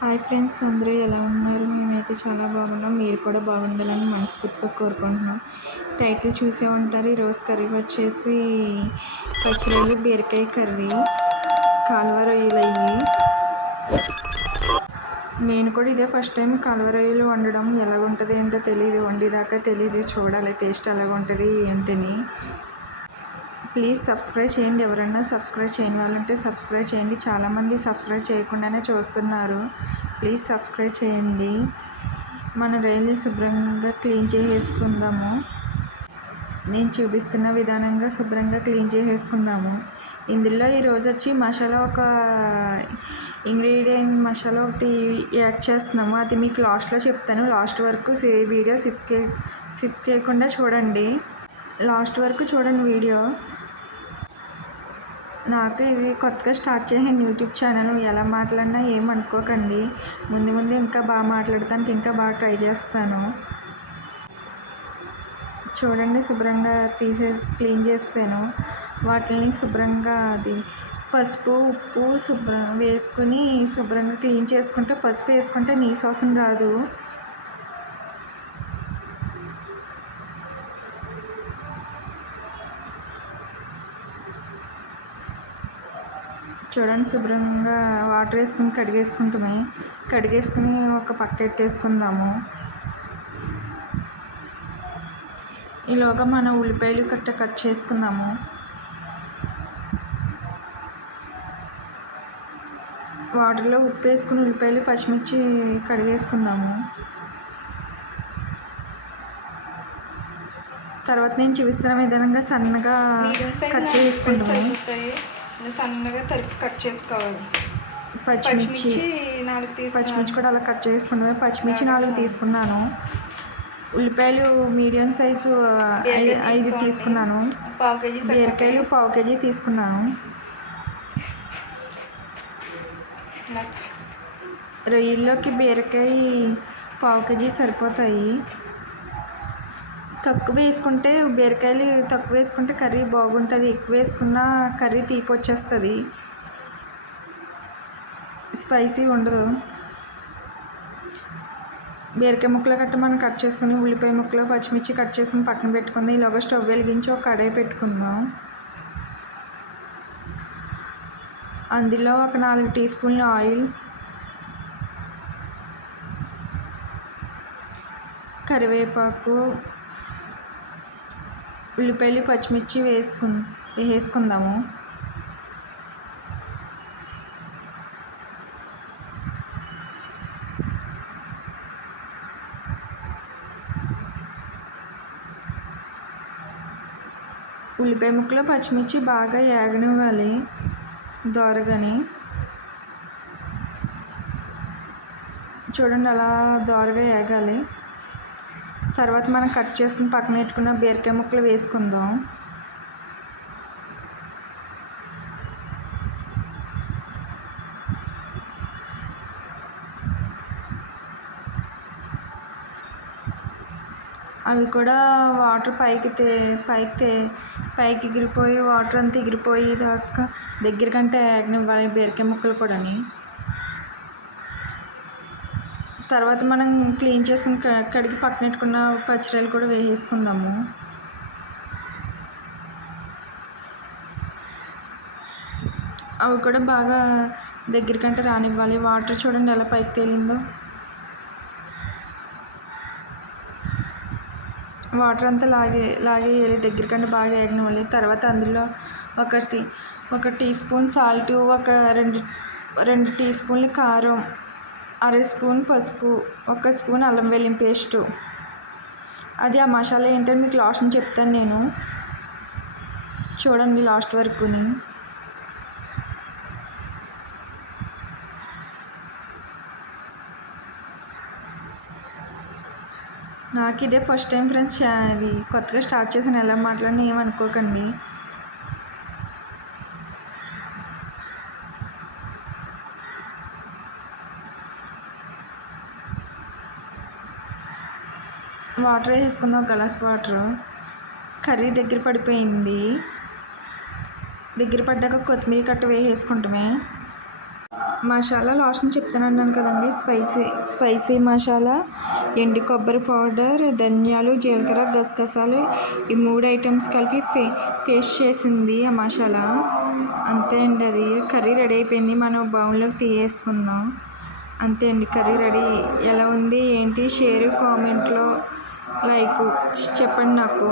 Hi friends అందరూ ఎలా ఉన్నారు? మేమైతే చాలా బాగున్నాం. మీరు కూడా బాగుండాలని మనస్ఫూర్తిగా కోరుకుంటున్నాం. టైటిల్ చూసే ఉంటారు. ఈరోజు కర్రీ వచ్చేసి పచ్చిరొయ్యలు బీరకాయ కర్రీ కాలువ రొయ్యలు అయ్యి. నేను కూడా ఇదే ఫస్ట్ టైం కాలువ రొయ్యలు వండడం. ఎలా ఉంటుంది ఏంటో తెలియదు వండేదాకా తెలియదు చూడాలి. టేస్ట్ ఎలాగ ఉంటుంది ఏంటని. ప్లీజ్ సబ్స్క్రైబ్ చేయండి. ఎవరైనా సబ్స్క్రైబ్ చేయని వాళ్ళుంటే సబ్స్క్రైబ్ చేయండి. చాలామంది సబ్స్క్రైబ్ చేయకుండానే చూస్తున్నారు. ప్లీజ్ సబ్స్క్రైబ్ చేయండి. మన రైలు శుభ్రంగా క్లీన్ చేసేసుకుందాము. నేను చూపిస్తున్న విధానంగా శుభ్రంగా క్లీన్ చేసేసుకుందాము. ఇందులో ఈరోజు వచ్చి మసాలా ఒక ఇంగ్రీడియంట్ మసాలా ఒకటి యాడ్ చేస్తున్నాము. అది మీకు లాస్ట్లో చెప్తాను. లాస్ట్ వరకు వీడియో సిప్ సిప్ చేయకుండా చూడండి. లాస్ట్ వరకు చూడండి వీడియో. నాకు ఇది కొత్తగా స్టార్ట్ చేసిన యూట్యూబ్ ఛానల్ ఎలా మాట్లాడినా ఏమనుకోకండి ముందు ముందు ఇంకా బాగా మాట్లాడటానికి ఇంకా బాగా ట్రై చేస్తాను. చూడండి శుభ్రంగా తీసే క్లీన్ చేస్తాను. వాటిని శుభ్రంగా అది పసుపు ఉప్పు శుభ్రం వేసుకుని శుభ్రంగా క్లీన్ చేసుకుంటే పసుపు వేసుకుంటే నీ వాసన రాదు. చూడండి శుభ్రంగా వాటర్ వేసుకుని కడిగేసుకుంటామే. కడిగేసుకుని ఒక పక్క పెట్టేసుకుందాము ఈలోగా మనం ఉల్లిపాయలు కట్ట కట్ చేసుకుందాము. వాటర్లో ఉప్పు వేసుకుని ఉల్లిపాయలు పచ్చిమిర్చి కడిగేసుకుందాము. తర్వాత నేను చూపిస్తున్న విధానంగా సన్నగా కట్ చేసుకుంటాము. సన్నగా తరిగి కట్ చేసుకోవాలి. పచ్చిమిర్చి నాలుగు పచ్చిమిర్చి కూడా అలా కట్ చేసుకున్నాను. పచ్చిమిర్చి నాలుగు తీసుకున్నాను. ఉల్లిపాయలు మీడియం సైజు ఐదు తీసుకున్నాను. బీరకాయలు పావు కేజీ తీసుకున్నాను. రొయ్యల్లోకి బీరకాయ పావు కేజీ సరిపోతాయి. తక్కువ వేసుకుంటే బీరకాయలు తక్కువ వేసుకుంటే కర్రీ బాగుంటుంది. ఎక్కువ వేసుకున్న కర్రీ తీపి వచ్చేస్తుంది. స్పైసీ ఉండదు. బీరకాయ ముక్కలు కట్ట మనం కట్ చేసుకుని ఉల్లిపాయ ముక్కలు పచ్చిమిర్చి కట్ చేసుకుని పక్కన పెట్టుకుందాం. ఈలోగా స్టవ్ వెలిగించి ఒక కడాయి పెట్టుకుందాం. అందులో ఒక నాలుగు టీ స్పూన్లు ఆయిల్. కరివేపాకు ఉల్లిపాయలు పచ్చిమిర్చి వేసుకు వేసుకుందాము. ఉల్లిపాయ ముక్కలు పచ్చిమిర్చి బాగా ఏగనివ్వాలి దోరగని. చూడండి అలా దోరగా ఏగాలి. తర్వాత మనం కట్ చేసుకుని పక్కన పెట్టుకున్న బీరకాయ ముక్కలు వేసుకుందాం. అవి కూడా వాటర్ పైకి తే పైకి తే పైకి ఎగిరిపోయి వాటర్ అంతా ఎగిరిపోయి దాకా దగ్గరకంటే ఏగనివ్వాలి బీరకాయ ముక్కలు కూడాని. తర్వాత మనం క్లీన్ చేసుకుని కడిగి పక్కన పెట్టుకున్న పచ్చిరొయ్యలు కూడా వేసేసుకుందాము. అవి కూడా బాగా దగ్గరికంటే రానివ్వాలి. వాటర్ చూడండి ఎలా పైకి తేలిందో. వాటర్ అంతా లాగే లాగేయాలి దగ్గరికంటే బాగా వేగనివ్వాలి. తర్వాత అందులో ఒక టీ ఒక టీ స్పూన్ సాల్ట్ ఒక రెండు రెండు టీ స్పూన్లు కారం అర స్పూన్ పసుపు ఒక స్పూన్ అల్లం వెల్లిం పేస్టు. అది ఆ మసాలా ఏంటో మీకు లాస్ట్ చెప్తాను నేను. చూడండి లాస్ట్ వరకుని. నాకు ఇదే ఫస్ట్ టైం ఫ్రెండ్స్ అది కొత్తగా స్టార్ట్ చేసిన ఎలా మాట్లాడిన ఏమనుకోకండి వాటర్ వేసుకుందాం గ్లాస్ వాటర్ కర్రీ దగ్గర పడిపోయింది. దగ్గర పడ్డాక కొత్తిమీర కట్ట వేసేసుకుంటామే. మసాలా లాస్ట్ చెప్తానన్నాను కదండి. స్పైసీ స్పైసీ మసాలా ఎండు కొబ్బరి పౌడర్ ధనియాలు జీలకర్ర గసగసాలు ఈ మూడు ఐటమ్స్ కలిపి ఫే పేస్ట్ చేసింది ఆ మసాలా. అంతే అండి అది. కర్రీ రెడీ అయిపోయింది. మనం బౌన్లోకి తీయేసుకుందాం. అంతే అండి. కర్రీ రెడీ ఎలా ఉంది? ఏంటి? షేర్ కామెంట్లో లైక్ చెప్పండి నాకు.